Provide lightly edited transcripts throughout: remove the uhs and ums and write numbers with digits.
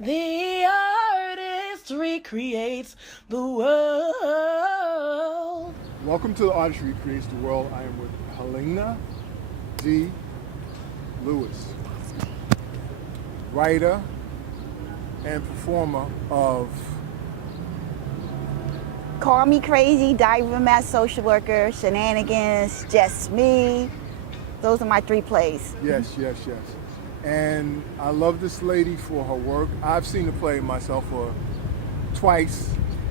The artist recreates the world. Welcome to The Artist Recreates the World. I am with Helena D Lewis, writer and performer of Call Me Crazy, Diver Mass Social Worker, Shenanigans, Just Me. Those are my 3 plays. Yes. And I love this lady for her work. I've seen the play myself twice.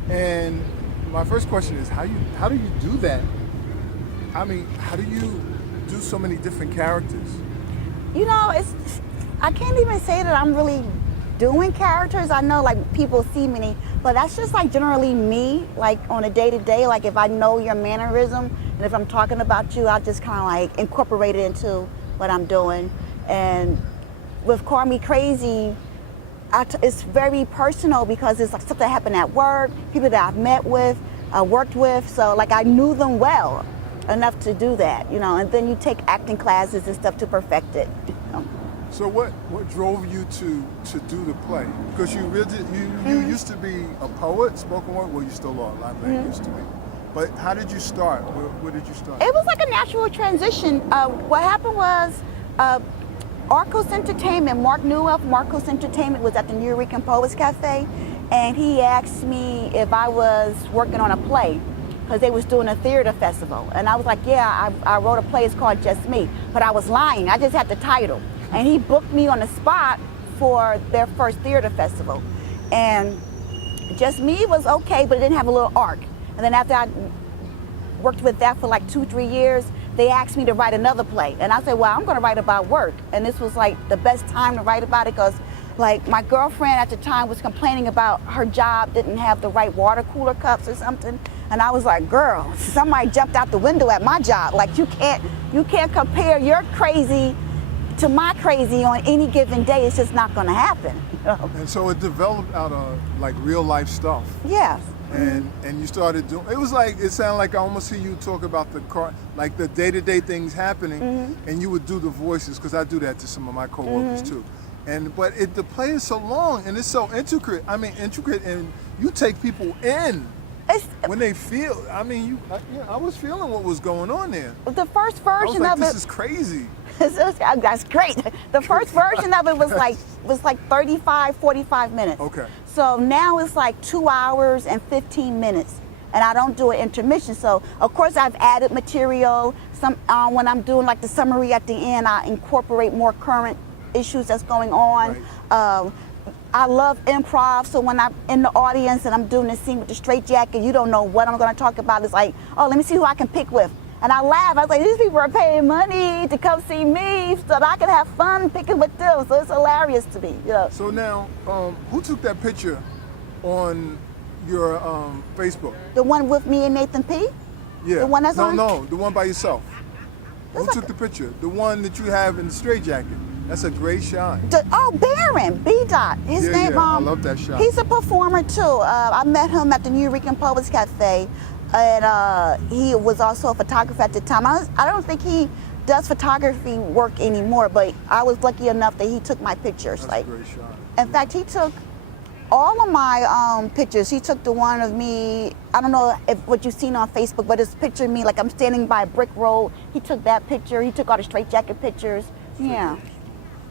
And my first question is, how do you do that? I mean, how do you do so many different characters? You know, I can't even say that I'm really doing characters. I know like people see me, but that's just like generally me, like on a day-to-day. Like if I know your mannerism and if I'm talking about you, I just kind of like incorporate it into what I'm doing. And with Call Me Crazy, it's very personal because it's like stuff that happened at work, people that I've met with, worked with. So like I knew them well enough to do that, you know. And then you take acting classes and stuff to perfect it. You know? So what drove you to do the play? Because you used to be a poet, spoken word. Well, you still are. A lot of that used to be. But how did you start? Where did you start? It was like a natural transition. What happened was Arcos Entertainment, Mark Newell from Arcos Entertainment was at the New Rican Poets Cafe, and he asked me if I was working on a play because they was doing a theater festival. And I was like, yeah, I wrote a play, it's called Just Me. But I was lying, I just had the title. And he booked me on the spot for their first theater festival. And Just Me was okay, but it didn't have a little arc. And then after I worked with that for like 2-3 years, they asked me to write another play. And I said, well, I'm gonna write about work. And this was like the best time to write about it because like my girlfriend at the time was complaining about her job didn't have the right water cooler cups or something. And I was like, girl, somebody jumped out the window at my job. Like you can't compare your crazy to my crazy on any given day. It's just not gonna happen. You know? And so it developed out of like real life stuff. Yes. And you started doing, it sounded like I almost hear you talk about the day-to-day things happening, and you would do the voices, because I do that to some of my coworkers too. But the play is so long and it's so intricate, and you take people in when they feel, I was feeling what was going on there. The first version I was like, of this it, is crazy. That's great. The first version of it was like 35, 45 minutes. Okay. So now it's like 2 hours and 15 minutes, and I don't do an intermission. So of course I've added material. When I'm doing like the summary at the end, I incorporate more current issues that's going on. Right. I love improv, so when I'm in the audience and I'm doing the scene with the straitjacket, you don't know what I'm going to talk about. It's like, oh, let me see who I can pick with. And I laugh. I was like, these people are paying money to come see me so that I can have fun picking with them. So it's hilarious to me. You know? So now, who took that picture on your Facebook? The one with me and Nathan P? Yeah. The one that's on? No, the one by yourself. Who took the picture? The one that you have in the straitjacket. That's a great shot. Baron, B-Dot. His name, I love that shot. He's a performer too. I met him at the New Rican Poets Cafe. And he was also a photographer at the time. I don't think he does photography work anymore, but I was lucky enough that he took my pictures. That's a great shot. In fact, he took all of my pictures. He took the one of me, I don't know what you've seen on Facebook, but it's a picture of me like I'm standing by a brick road. He took that picture. He took all the straitjacket pictures. Yeah.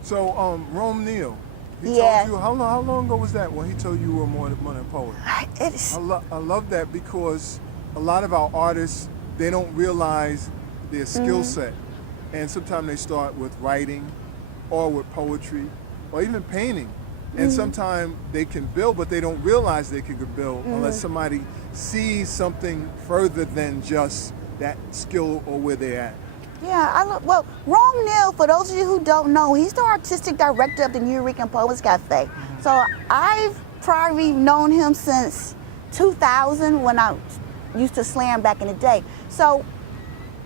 So Rome Neal, he Yeah. told you, how long ago was that when he told you were more than a poet? I love that because a lot of our artists, they don't realize their skill set. And sometimes they start with writing or with poetry or even painting. And sometimes they can build, but they don't realize they can build unless somebody sees something further than just that skill or where they're at. Yeah, well, Rome Neal, for those of you who don't know, he's the artistic director of the New Rican Poets Cafe. So I've probably known him since 2000 when I used to slam back in the day. So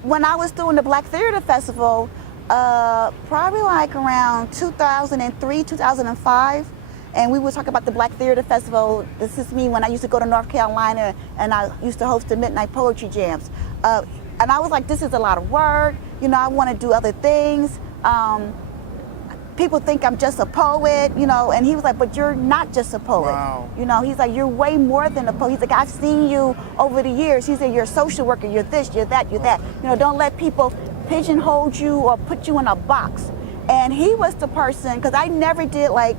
when I was doing the Black Theater Festival, probably like around 2003, 2005, and we would talk about the Black Theater Festival. This is me when I used to go to North Carolina and I used to host the Midnight Poetry Jams. And I was like, this is a lot of work. You know, I want to do other things. people think I'm just a poet, and he was like, but you're not just a poet. Wow. He's like, you're way more than a poet. He's like, I've seen you over the years. He said, you're a social worker, you're this, you're that, you're that. Don't let people pigeonhole you or put you in a box. And he was the person, because I never did like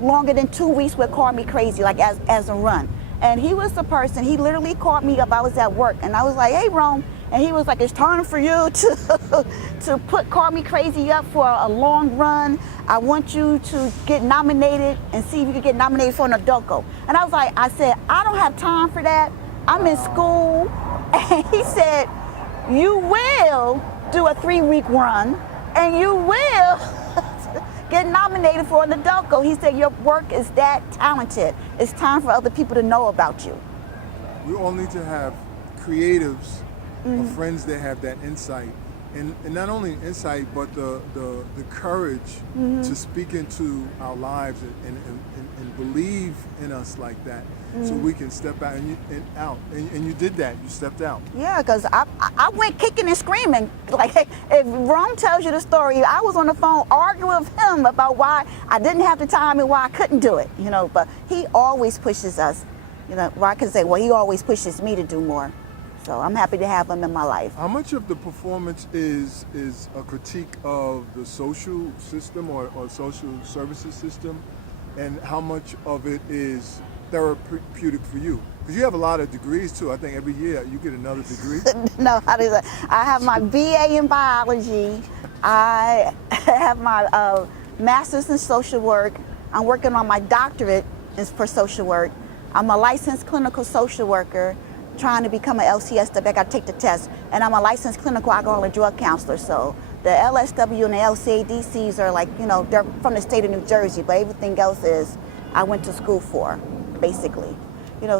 longer than 2 weeks would call me crazy, like as a run. And he was the person, he literally called me up, I was at work, and I was like, hey, Rome. And he was like, it's time for you to call me crazy up for a long run. I want you to get nominated and see if you can get nominated for an adult goal. And I said, I don't have time for that. I'm in school. And he said, you will do a 3-week run and you will get nominated for an adult goal. He said, your work is that talented. It's time for other people to know about you. We all need to have creatives or friends that have that insight. And not only insight, but the courage to speak into our lives and believe in us like that, so we can step out and you did that. You stepped out. Yeah, because I went kicking and screaming. Like, if Rome tells you the story, I was on the phone arguing with him about why I didn't have the time and why I couldn't do it. But he always pushes us. Where I can say, well, he always pushes me to do more. So I'm happy to have him in my life. How much of the performance is a critique of the social system or social services system, and how much of it is therapeutic for you? Because you have a lot of degrees too. I think every year you get another degree. No, I have my BA in biology. I have my master's in social work. I'm working on my doctorate for social work. I'm a licensed clinical social worker, trying to become an LCSW. I got to take the test, and I'm a licensed clinical alcohol and drug counselor. So the LSW and the LCADCs are like, they're from the state of New Jersey, but everything else is I went to school for, basically.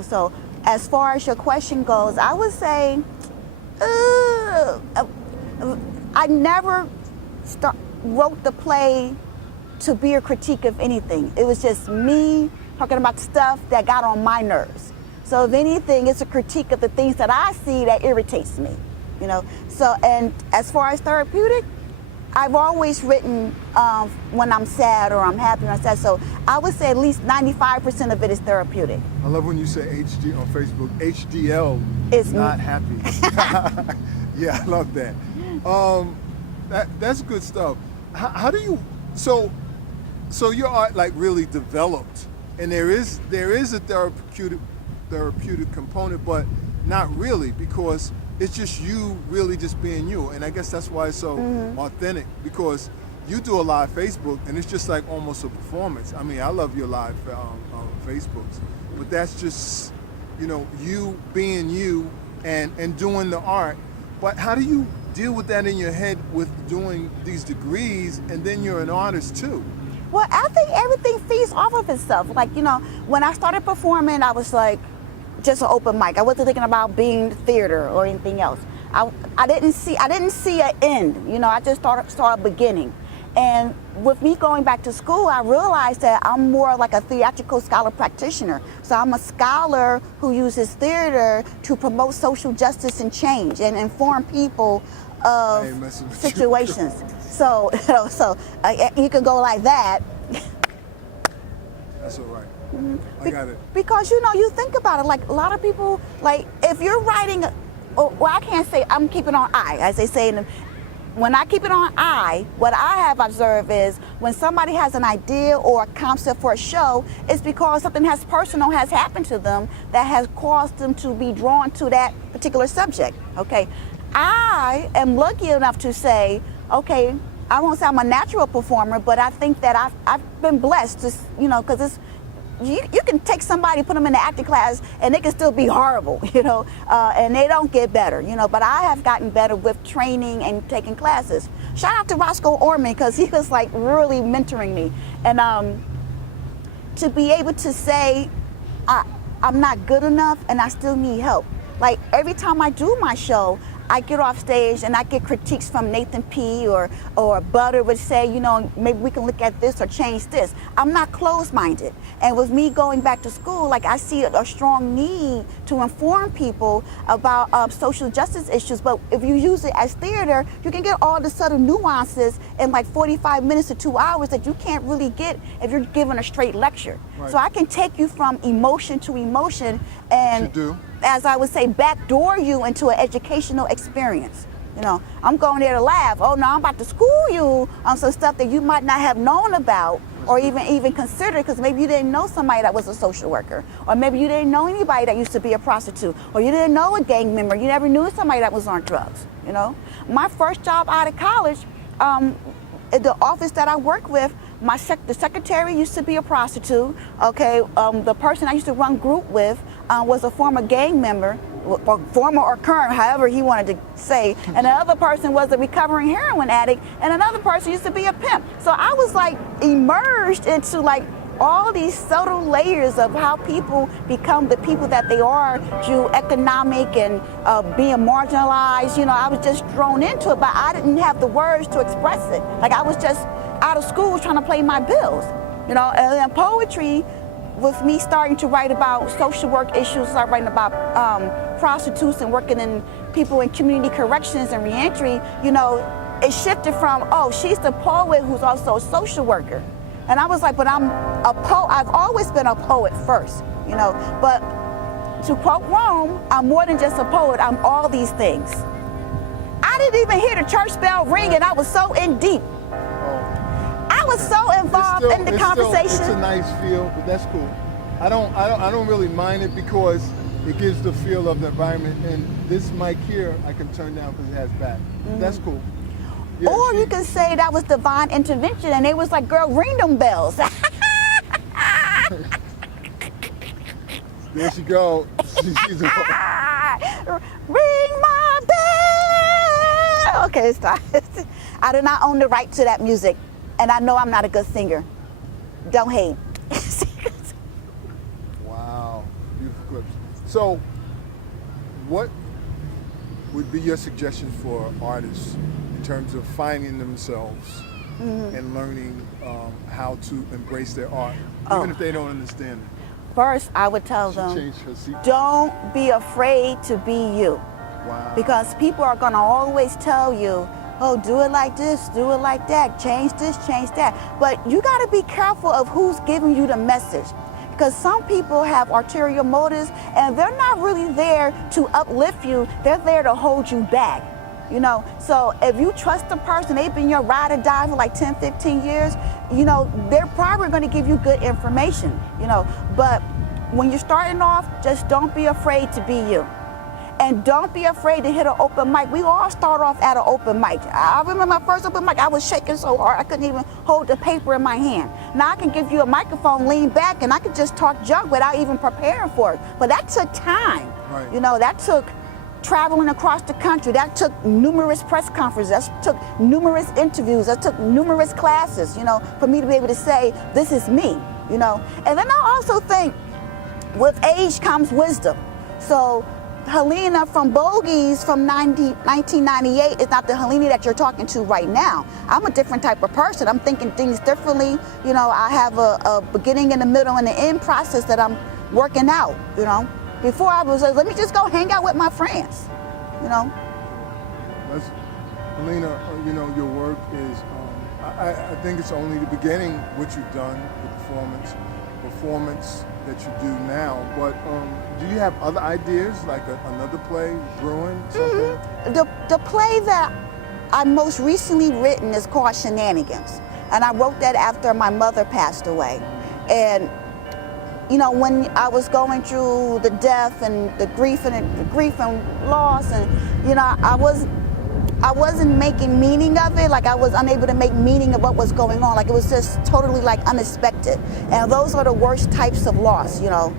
So as far as your question goes, I would say I never wrote the play to be a critique of anything. It was just me talking about stuff that got on my nerves. So if anything, it's a critique of the things that I see that irritates me, So, and as far as therapeutic, I've always written when I'm sad or I'm happy or I'm sad. So I would say at least 95% of it is therapeutic. I love when you say HD on Facebook, HDL It's not happy. Yeah, I love that. That's good stuff. How do you, so your art like really developed, and there is a therapeutic component, but not really, because it's just you really just being you. And I guess that's why it's so authentic, because you do a live Facebook and it's just like almost a performance. I mean, I love your live Facebooks, but that's just you being you and doing the art. But how do you deal with that in your head with doing these degrees, and then you're an artist too? Well, I think everything feeds off of itself. Like, when I started performing, I was like, just an open mic. I wasn't thinking about being theater or anything else. I didn't see an end. I just saw a beginning. And with me going back to school, I realized that I'm more like a theatrical scholar practitioner. So I'm a scholar who uses theater to promote social justice and change and inform people of situations. So, you could go like that. That's all right. I got it. Because you think about it, like a lot of people, like if you're writing, I can't say I'm keeping on I, as they say. When I keep it on I, what I have observed is when somebody has an idea or a concept for a show, it's because something personal has happened to them that has caused them to be drawn to that particular subject. Okay, I am lucky enough to say, okay, I won't say I'm a natural performer, but I think that I've been blessed to, because it's, you can take somebody, put them in the acting class, and they can still be horrible, and they don't get better, but I have gotten better with training and taking classes. Shout out to Roscoe Orman, because he was like really mentoring me. And to be able to say, I'm not good enough and I still need help. Like every time I do my show, I get off stage and I get critiques from Nathan P. or Butter would say, you know, maybe we can look at this or change this. I'm not closed-minded. And with me going back to school, like I see a strong need to inform people about social justice issues. But if you use it as theater, you can get all the subtle nuances in like 45 minutes to 2 hours that you can't really get if you're giving a straight lecture. Right. So I can take you from emotion to emotion and, you do. as I would say, backdoor you into an educational experience. You know, I'm going there to laugh. Oh no, I'm about to school you on some stuff that you might not have known about or even considered, because maybe you didn't know somebody that was a social worker, or maybe you didn't know anybody that used to be a prostitute, or you didn't know a gang member, you never knew somebody that was on drugs. You know, my first job out of college, at the office that I work with, the secretary used to be a prostitute. Okay, the person I used to run group with was a former gang member, or former or current, however he wanted to say. And the other person was a recovering heroin addict, and another person used to be a pimp. So I was like immersed into like all these subtle layers of how people become the people that they are through economic and being marginalized. You know, I was just thrown into it, but I didn't have the words to express it. Like I was just out of school trying to pay my bills. You know, and then poetry, with me starting to write about social work issues, start writing about prostitutes and working in people in community corrections and reentry, you know, it shifted from, oh, she's the poet who's also a social worker. And I was like, but I'm a poet. I've always been a poet first, you know. But to quote Rome, I'm more than just a poet. I'm all these things. I didn't even hear the church bell ring, and I was so in deep. I was so involved in the conversation. It's a nice feel, but that's cool. I don't really mind it because it gives the feel of the environment. And this mic here, I can turn down because it has back. Mm-hmm. That's cool. Yeah, or you can say that was divine intervention, and they was like, girl, ring them bells. There she go. She's ring my bell. Okay, stop. I do not own the right to that music, and I know I'm not a good singer. Don't hate. Wow, beautiful clips. So, what would be your suggestions for artists in terms of finding themselves and learning how to embrace their art, even if they don't understand it? First, I would tell them, don't be afraid to be you. Wow. Because people are going to always tell you, oh, do it like this, do it like that, change this, change that. But you got to be careful of who's giving you the message. Because some people have ulterior motives, and they're not really there to uplift you. They're there to hold you back. You know, so if you trust a person, they've been your ride or die for like 10, 15 years, you know, they're probably going to give you good information, you know. But when you're starting off, just don't be afraid to be you. And don't be afraid to hit an open mic. We all start off at an open mic. I remember my first open mic, I was shaking so hard I couldn't even hold the paper in my hand. Now I can give you a microphone, lean back, and I could just talk junk without even preparing for it. But that took time. Right. You know, that took traveling across the country. That took numerous press conferences. That took numerous interviews. That took numerous classes, you know, for me to be able to say, this is me, you know. And then I also think with age comes wisdom. So Helena from Bogies from 1998 is not the Helena that you're talking to right now. I'm a different type of person. I'm thinking things differently. You know, I have a beginning and a middle and an end process that I'm working out, you know. Before I was like, let me just go hang out with my friends, you know. Helena, you know, your work is, I think it's only the beginning what you've done, the performance that you do now. But do you have other ideas, like another play, brewing, something? The play that I most recently written is called Shenanigans. And I wrote that after my mother passed away. And you know, when I was going through the death and the grief and loss, and you know, I wasn't making meaning of it. Like I was unable to make meaning of what was going on. Like it was just totally like unexpected. And those are the worst types of loss, you know.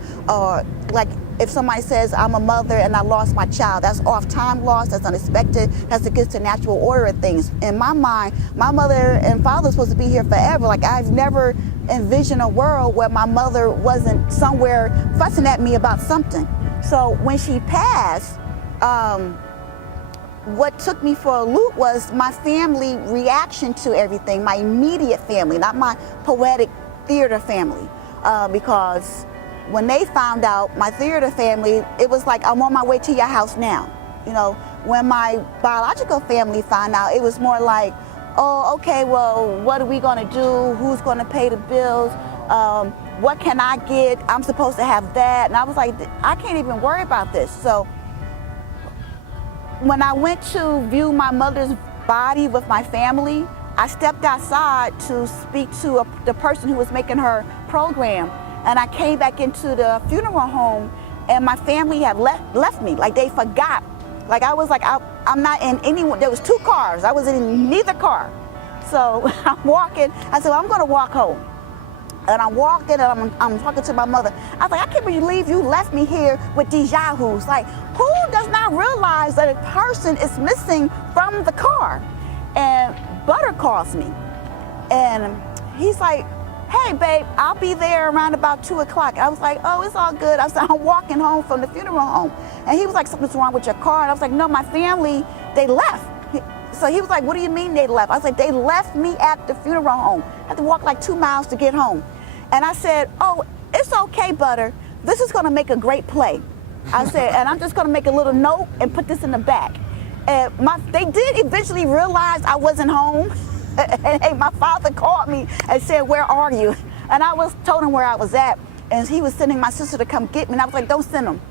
Like if somebody says I'm a mother and I lost my child, that's off-time loss, that's unexpected, that's against the natural order of things. In my mind, my mother and father are supposed to be here forever. Like I've never envisioned a world where my mother wasn't somewhere fussing at me about something. So when she passed, what took me for a loop was my family reaction to everything, my immediate family, not my poetic theater family. Because when they found out, my theater family, it was like, I'm on my way to your house now. You know, when my biological family found out, it was more like, oh, okay, well, what are we gonna do? Who's gonna pay the bills? What can I get? I'm supposed to have that. And I was like, I can't even worry about this. So when I went to view my mother's body with my family, I stepped outside to speak to the person who was making her program. And I came back into the funeral home, and my family had left me, like they forgot. Like I was like, I'm not in anyone. There was 2 cars. I was in neither car. So I'm walking. I said, well, I'm gonna walk home. And I'm walking and I'm talking to my mother. I was like, I can't believe you left me here with these yahoos. Like, who does not realize that a person is missing from the car? And Butter calls me. And he's like, hey, babe, I'll be there around about 2 o'clock. I was like, oh, it's all good. I said, I'm walking home from the funeral home. And he was like, something's wrong with your car. And I was like, no, my family, they left. So he was like, what do you mean they left? I was like, they left me at the funeral home. I had to walk like 2 miles to get home. And I said, oh, it's okay, Butter. This is gonna make a great play. I said, and I'm just gonna make a little note and put this in the back. And they did eventually realize I wasn't home. And my father called me and said, where are you? And I told him where I was at. And he was sending my sister to come get me. And I was like, don't send him.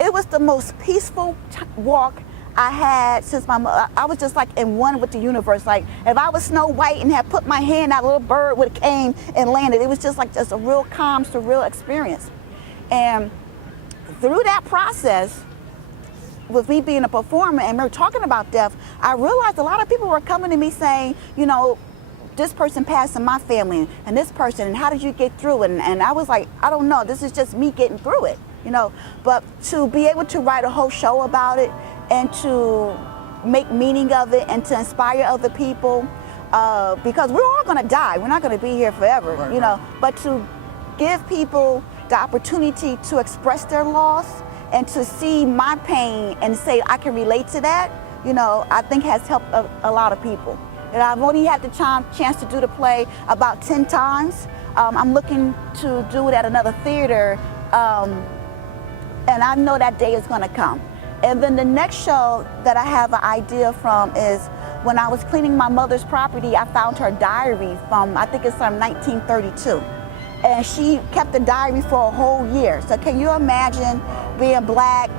It was the most peaceful walk I had since I was just like in one with the universe. Like if I was Snow White and had put my hand out, a little bird would have came and landed. It was just a real calm, surreal experience. And through that process, with me being a performer and we're talking about death, I realized a lot of people were coming to me saying, you know, this person passed in my family and this person, and how did you get through it? And I was like, I don't know, this is just me getting through it, you know. But to be able to write a whole show about it and to make meaning of it and to inspire other people, because we're all gonna die, we're not gonna be here forever, right, you know, but to give people the opportunity to express their loss and to see my pain and say I can relate to that, you know, I think has helped a lot of people. And I've only had the chance to do the play about 10 times. I'm looking to do it at another theater, and I know that day is gonna come. And then the next show that I have an idea from is when I was cleaning my mother's property, I found her diary from, I think it's from 1932. And she kept the diary for a whole year. So can you imagine being Black,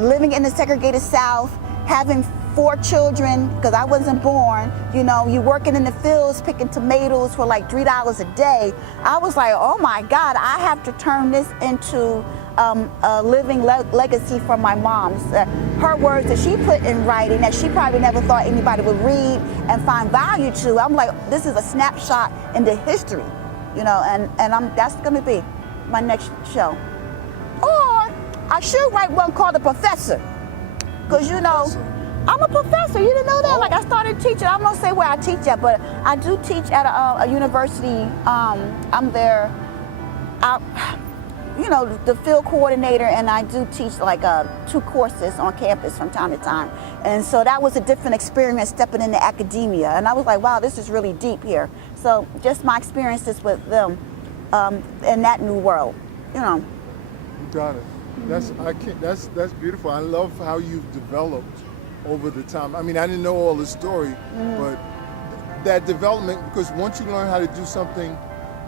living in the segregated South, having 4 children, because I wasn't born, you know, you working in the fields picking tomatoes for like $3 a day. I was like, oh my God, I have to turn this into a living legacy from my mom's. Her words that she put in writing that she probably never thought anybody would read and find value to. I'm like, this is a snapshot into history. You know, and that's gonna be my next show. Or I should write one called The Professor. Because you know, I'm a professor, you didn't know that? Like I started teaching, I'm gonna say where I teach at, but I do teach at a university. I'm there, you know, the field coordinator, and I do teach like 2 courses on campus from time to time. And so that was a different experience stepping into academia. And I was like, wow, this is really deep here. So just my experiences with them in that new world, you know. You got it. That's beautiful. I love how you've developed over the time. I mean, I didn't know all the story, but that development, because once you learn how to do something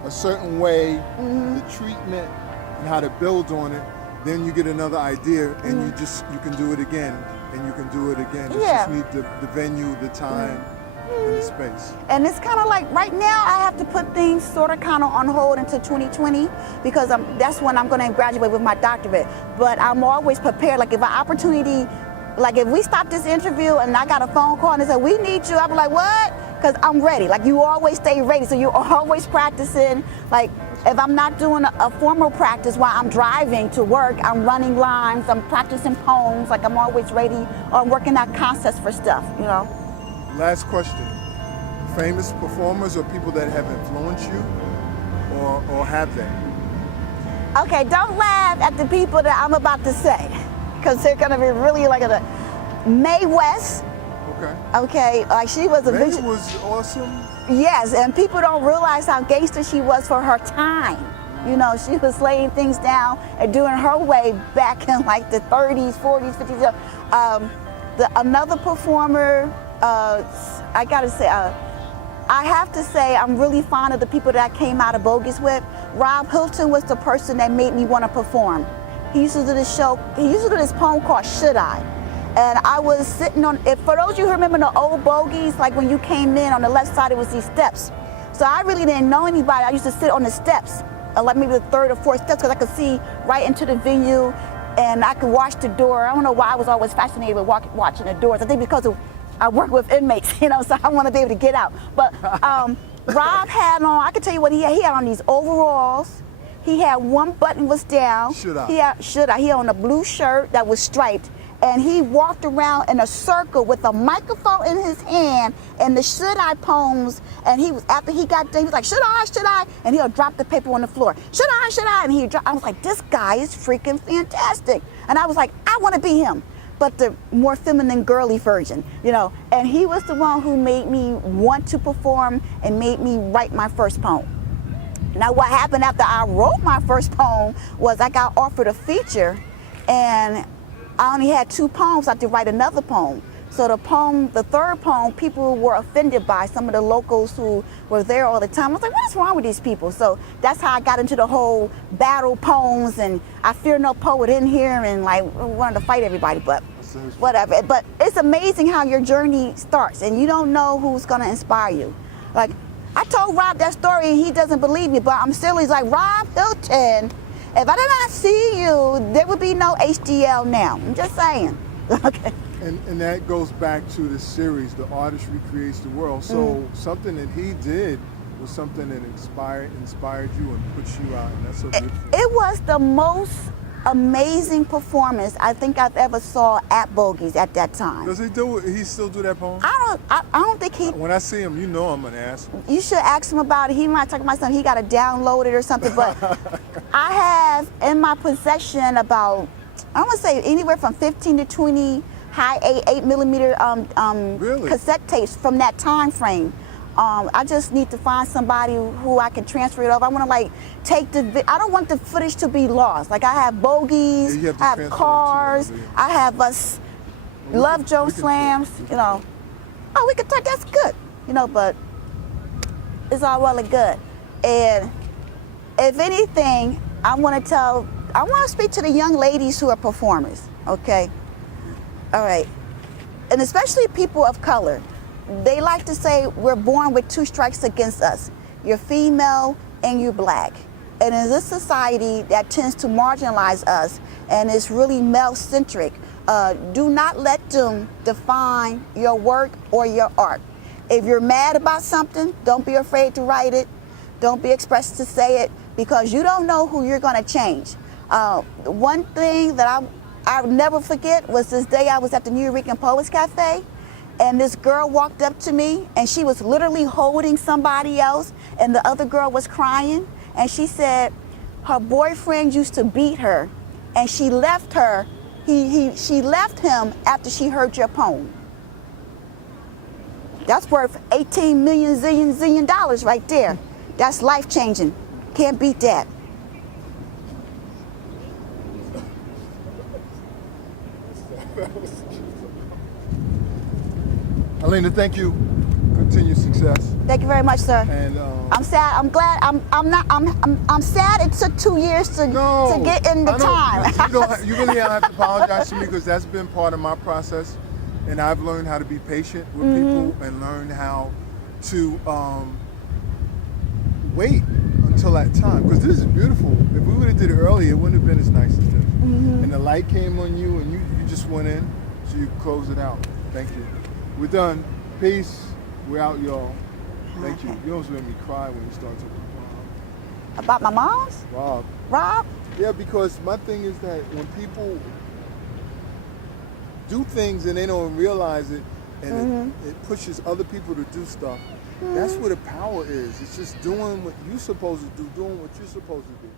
a certain way, the treatment and how to build on it, then you get another idea and you can do it again and you can do it again. You just need the venue, the time, and the space. And it's kind of like right now I have to put things sort of kind of on hold until 2020 because that's when I'm going to graduate with my doctorate. But I'm always prepared. Like if an opportunity, like if we stop this interview and I got a phone call and they said, we need you, I'm like, what? Because I'm ready. Like you always stay ready. So you're always practicing. Like if I'm not doing a formal practice while I'm driving to work, I'm running lines, I'm practicing poems. Like I'm always ready, or I'm working out concepts for stuff, you know. Last question. Famous performers or people that have influenced you, or have they? Okay, don't laugh at the people that I'm about to say, because they're gonna be really like Mae West, Okay. Okay, like she was a Megan vision. was awesome. Yes, and people don't realize how gangster she was for her time. You know, she was laying things down and doing her way back in like the 30s, 40s, 50s. Another performer, I gotta say, I have to say I'm really fond of the people that I came out of Bogus with. Rob Hilton was the person that made me want to perform. He used to do this show, he used to do this poem called Should I? And I was sitting on, for those of you who remember the old bogies, like when you came in on the left side, it was these steps. So I really didn't know anybody. I used to sit on the steps, like maybe the third or fourth steps, because I could see right into the venue and I could watch the door. I don't know why I was always fascinated with watching the doors. I think because I work with inmates, you know, so I want to be able to get out. But Rob had on, I can tell you what he had. He had on these overalls. He had one button was down. Should I? He had on a blue shirt that was striped. And he walked around in a circle with a microphone in his hand and the Should I poems. And he was, after he got done, he was like, should I? And he'll drop the paper on the floor. Should I? And he dropped, I was like, this guy is freaking fantastic. And I was like, I want to be him, but the more feminine, girly version, you know. And he was the one who made me want to perform and made me write my first poem. Now, what happened after I wrote my first poem was I got offered a feature, and I only had 2 poems. I had to write another poem. So the third poem, people were offended by, some of the locals who were there all the time. I was like, what is wrong with these people? So that's how I got into the whole battle poems, and I fear no poet in here, and like wanted to fight everybody, but whatever. But it's amazing how your journey starts, and you don't know who's gonna inspire you. Like, I told Rob that story and he doesn't believe me, but I'm still, he's like, Rob Hilton, if I did not see you, there would be no HDL now. I'm just saying. Okay. And that goes back to the series, The Artist Recreates the World. So something that he did was something that inspired you and put you out, and that's so beautiful. It was the most amazing performance I think I've ever saw at Bogies at that time. Does he still do that poem? I don't think he. When I see him, you know I'm gonna ask him. You should ask him about it. He might talk about something. He got to download it or something. But I have in my possession about, I want to say anywhere from 15 to 20 high 8mm Really? cassette tapes from that time frame. I just need to find somebody who I can transfer it over. I want to like take I don't want the footage to be lost. Like I have Bogies, Yeah, I have Cars, I have us Love Joe Slams, you know. Oh, we could talk, that's good, you know, but it's all well and good. And if anything, I want to speak to the young ladies who are performers, okay? All right, and especially people of color. They like to say we're born with 2 strikes against us. You're female and you're black. And in this society that tends to marginalize us and is really male-centric, do not let them define your work or your art. If you're mad about something, don't be afraid to write it. Don't be expressed to say it, because you don't know who you're gonna change. One thing that I'll never forget was this day I was at the New York Poets Cafe, and this girl walked up to me and she was literally holding somebody else, and the other girl was crying, and she said her boyfriend used to beat her and she left her. She left him after she heard your poem. That's worth 18 million zillion dollars right there. That's life-changing. Can't beat that. Helena, thank you. Continued success. Thank you very much, sir. And I'm sad. I'm glad. I'm sad. It took 2 years to get in the time. You really don't have to apologize to me, because that's been part of my process, and I've learned how to be patient with people and learn how to wait until that time, because this is beautiful. If we would have did it earlier, it wouldn't have been as nice as this. And the light came on you, and you just went in, so you close it out. Thank you. We're done. Peace. We're out, y'all. Thank you. You almost made me cry when you started talking About my mom's? about Rob? Yeah, because my thing is that when people do things and they don't realize it, and it pushes other people to do stuff, that's where the power is. It's just doing what you're supposed to do, doing what you're supposed to do.